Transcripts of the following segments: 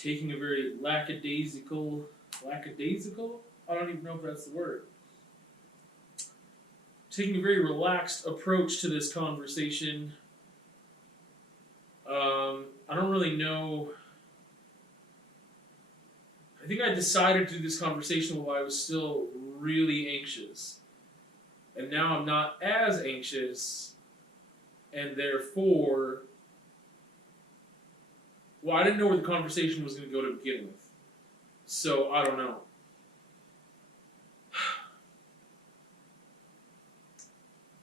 taking a very lackadaisical? I don't even know if that's the word. Taking a very relaxed approach to this conversation. I don't really know. I think I decided to do this conversation while I was still really anxious. And now I'm not as anxious, and therefore, well, I didn't know where the conversation was going to go to begin with. So, I don't know.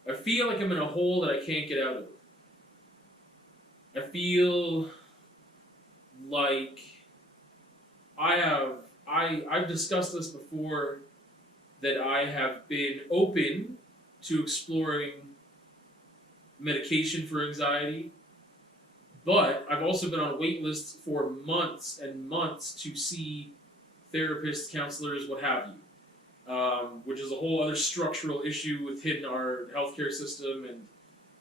I feel like I'm in a hole that I can't get out of. I feel like I've discussed this before, that I have been open to exploring medication for anxiety, but I've also been on a wait list for months and months to see therapists, counselors, what have you, which is a whole other structural issue within our healthcare system and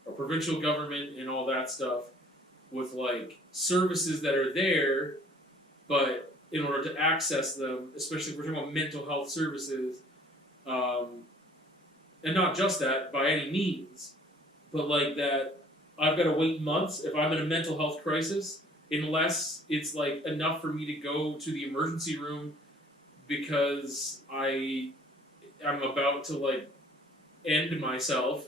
our provincial government and all that stuff, with like services that are there, but in order to access them, especially if we're talking about mental health services, and not just that by any means, but like that I've got to wait months if I'm in a mental health crisis, unless it's like enough for me to go to the emergency room because I'm about to like end myself.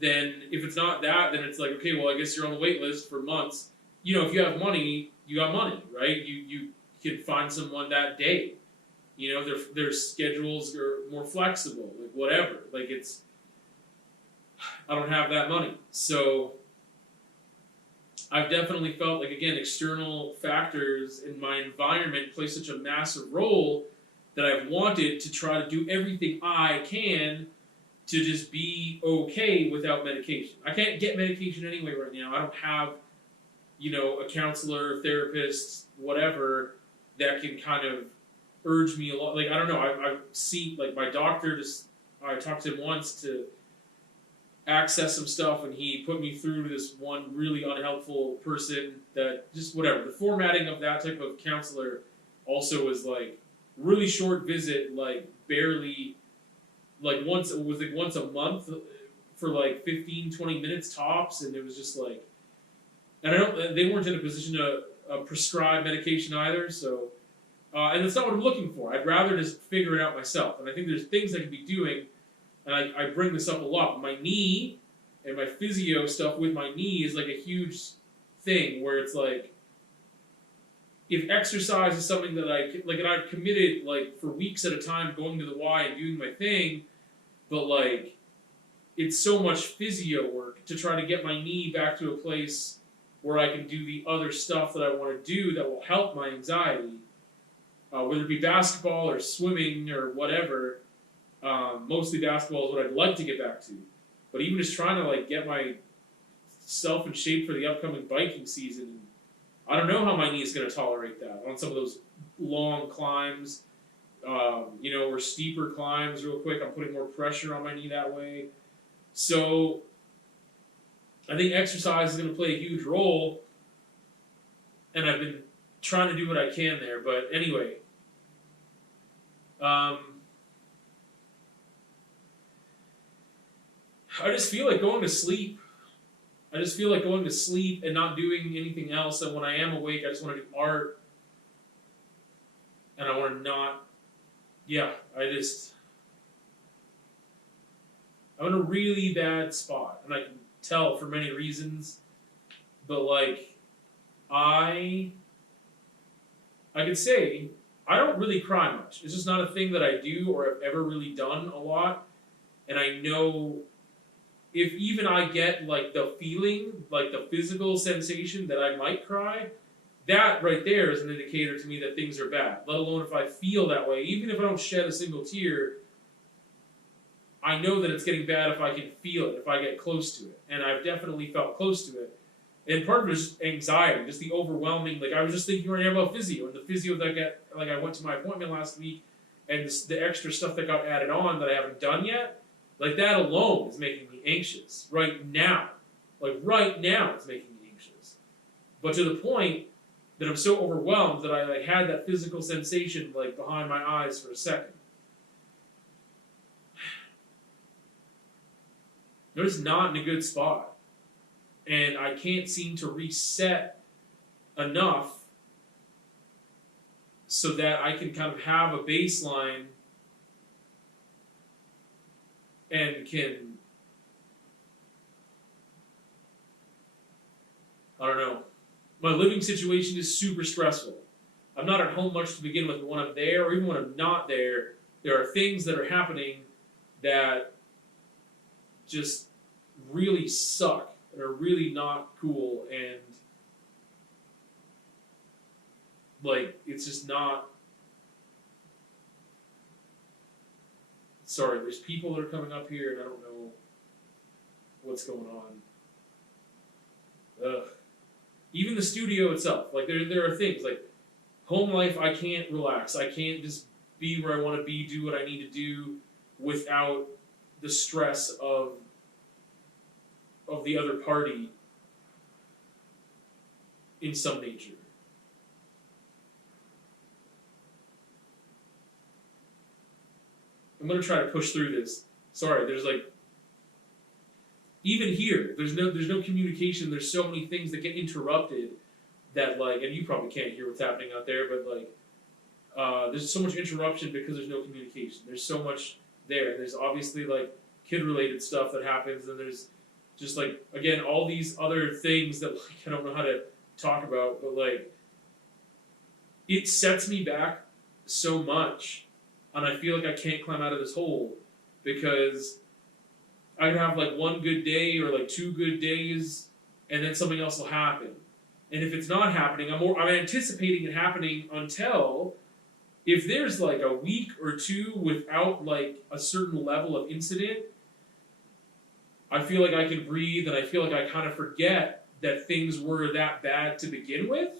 Then if it's not that, then it's like, okay, well, I guess you're on the wait list for months. You know, if you have money, you got money, right? You can find someone that day. You know, their schedules are more flexible, like whatever. Like it's, I don't have that money. So I've definitely felt like, again, external factors in my environment play such a massive role that I've wanted to try to do everything I can to just be okay without medication. I can't get medication anyway right now. I don't have, you know, a counselor, therapist, whatever, that can kind of urge me a lot. Like, I don't know, I've seen, like, my doctor, just, I talked to him once to access some stuff, and he put me through to this one really unhelpful person that, just whatever. The formatting of that type of counselor also was, like, really short visit, like, barely, like, once, it was, like, once a month for, like, 15, 20 minutes tops, and it was just, like, and they weren't in a position to prescribe medication either, so, and that's not what I'm looking for. I'd rather just figure it out myself. And I think there's things I could be doing, and I bring this up a lot. My knee and my physio stuff with my knee is like a huge thing where it's like, if exercise is something that and I've committed like for weeks at a time going to the Y and doing my thing, but like, it's so much physio work to try to get my knee back to a place where I can do the other stuff that I want to do that will help my anxiety. Whether it be basketball or swimming or whatever, mostly basketball is what I'd like to get back to. But even just trying to like get myself in shape for the upcoming biking season, I don't know how my knee is going to tolerate that on some of those long climbs, you know, or steeper climbs real quick. I'm putting more pressure on my knee that way. So I think exercise is going to play a huge role, and I've been trying to do what I can there. But anyway, I just feel like going to sleep. I just feel like going to sleep and not doing anything else. And when I am awake, I just want to do art. And I want to not, yeah, I'm in a really bad spot. And I can tell for many reasons. But like, I could say, I don't really cry much. It's just not a thing that I do or have ever really done a lot. And I know if even I get like the feeling, like the physical sensation that I might cry, that right there is an indicator to me that things are bad. Let alone if I feel that way. Even if I don't shed a single tear, I know that it's getting bad if I can feel it, if I get close to it. And I've definitely felt close to it. And part of it is anxiety, just the overwhelming, like I was just thinking right now about physio, and the physio that I went to my appointment last week, and the extra stuff that got added on that I haven't done yet, like that alone is making me anxious right now. Like right now it's making me anxious. But to the point that I'm so overwhelmed that I like had that physical sensation like behind my eyes for a second. I'm just not in a good spot. And I can't seem to reset enough so that I can kind of have a baseline and can, I don't know. My living situation is super stressful. I'm not at home much to begin with, but when I'm there, or even when I'm not there, there are things that are happening that just really suck and are really not cool, and like it's just not. Sorry, there's people that are coming up here and I don't know what's going on. Ugh. Even the studio itself, like there are things like home life. I can't relax. I can't just be where I want to be, do what I need to do, without the stress of the other party in some nature. I'm gonna try to push through this. Sorry, there's like even here, there's no communication. There's so many things that get interrupted that like, and you probably can't hear what's happening out there, but like there's so much interruption because there's no communication. There's so much there. There's obviously like kid-related stuff that happens, and there's just like again all these other things that like, I don't know how to talk about, but like it sets me back so much, and I feel like I can't climb out of this hole because I can have like one good day or like 2 good days, and then something else will happen. And if it's not happening, I'm anticipating it happening until if there's like a week or 2 without like a certain level of incident, I feel like I can breathe, and I feel like I kind of forget that things were that bad to begin with,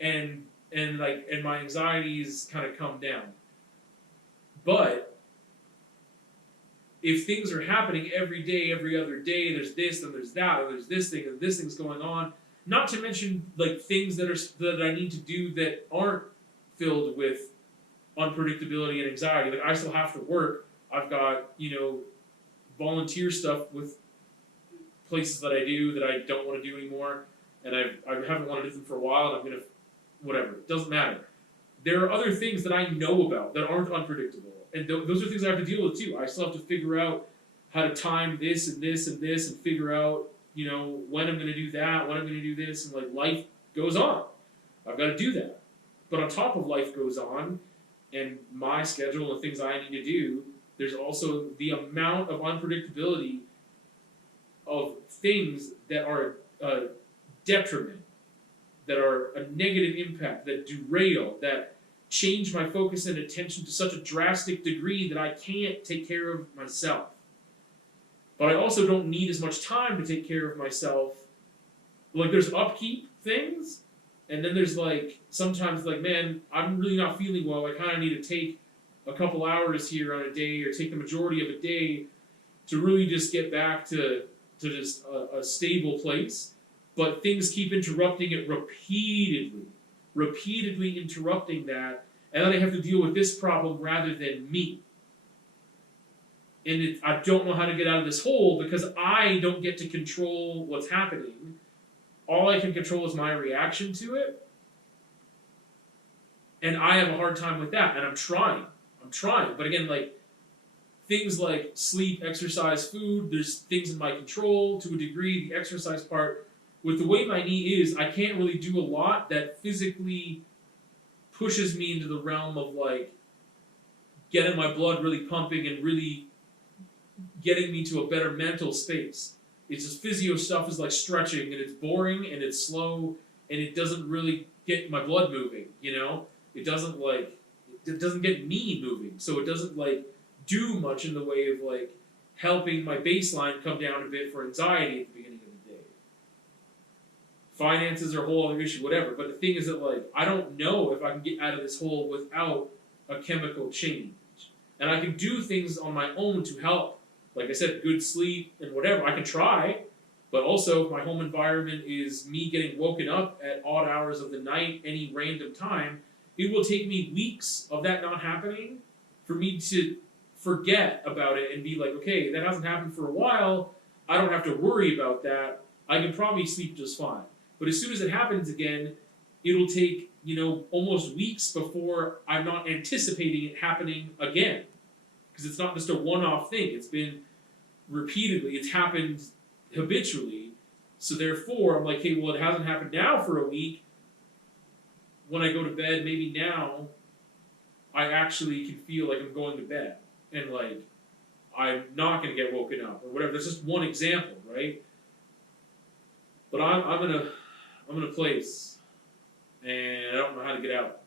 and my anxieties kind of come down. But if things are happening every day, every other day, there's this and there's that, or there's this thing and this thing's going on. Not to mention like things that I need to do that aren't filled with unpredictability and anxiety. Like I still have to work. I've got volunteer stuff with places that I do that I don't want to do anymore, and I haven't wanted to do them for a while, and I'm gonna whatever. It doesn't matter. There are other things that I know about that aren't unpredictable. And those are things I have to deal with too. I still have to figure out how to time this and this and this and figure out, when I'm going to do that, when I'm going to do this, and like life goes on. I've got to do that. But on top of life goes on and my schedule and things I need to do, there's also the amount of unpredictability of things that are a detriment, that are a negative impact, that derail, that change my focus and attention to such a drastic degree that I can't take care of myself. But I also don't need as much time to take care of myself. Like there's upkeep things, and then there's like sometimes like, man, I'm really not feeling well. I kind of need to take a couple hours here on a day, or take the majority of a day to really just get back to just a stable place. But things keep interrupting it repeatedly interrupting that, and then I have to deal with this problem rather than me. And I don't know how to get out of this hole because I don't get to control what's happening. All I can control is my reaction to it, and I have a hard time with that, and I'm trying. But again, like, things like sleep, exercise, food, there's things in my control to a degree. The exercise part, with the way my knee is, I can't really do a lot that physically pushes me into the realm of like getting my blood really pumping and really getting me to a better mental space. It's just physio stuff is like stretching, and it's boring and it's slow, and it doesn't really get my blood moving, It doesn't get me moving, so it doesn't like do much in the way of like helping my baseline come down a bit for anxiety at the beginning of the day. Finances are a whole other issue, whatever. But the thing is that like I don't know if I can get out of this hole without a chemical change. And I can do things on my own to help. Like I said, good sleep and whatever. I can try, But also, if my home environment is me getting woken up at odd hours of the night, any random time, it will take me weeks of that not happening for me to forget about it and be like, okay, that hasn't happened for a while. I don't have to worry about that. I can probably sleep just fine. But as soon as it happens again, it'll take, almost weeks before I'm not anticipating it happening again. Because it's not just a one-off thing. It's been repeatedly. It's happened habitually. So therefore, I'm like, hey, well, it hasn't happened now for a week. When I go to bed, maybe now, I actually can feel like I'm going to bed. And like, I'm not going to get woken up or whatever. That's just one example, right? But I'm in a place, and I don't know how to get out.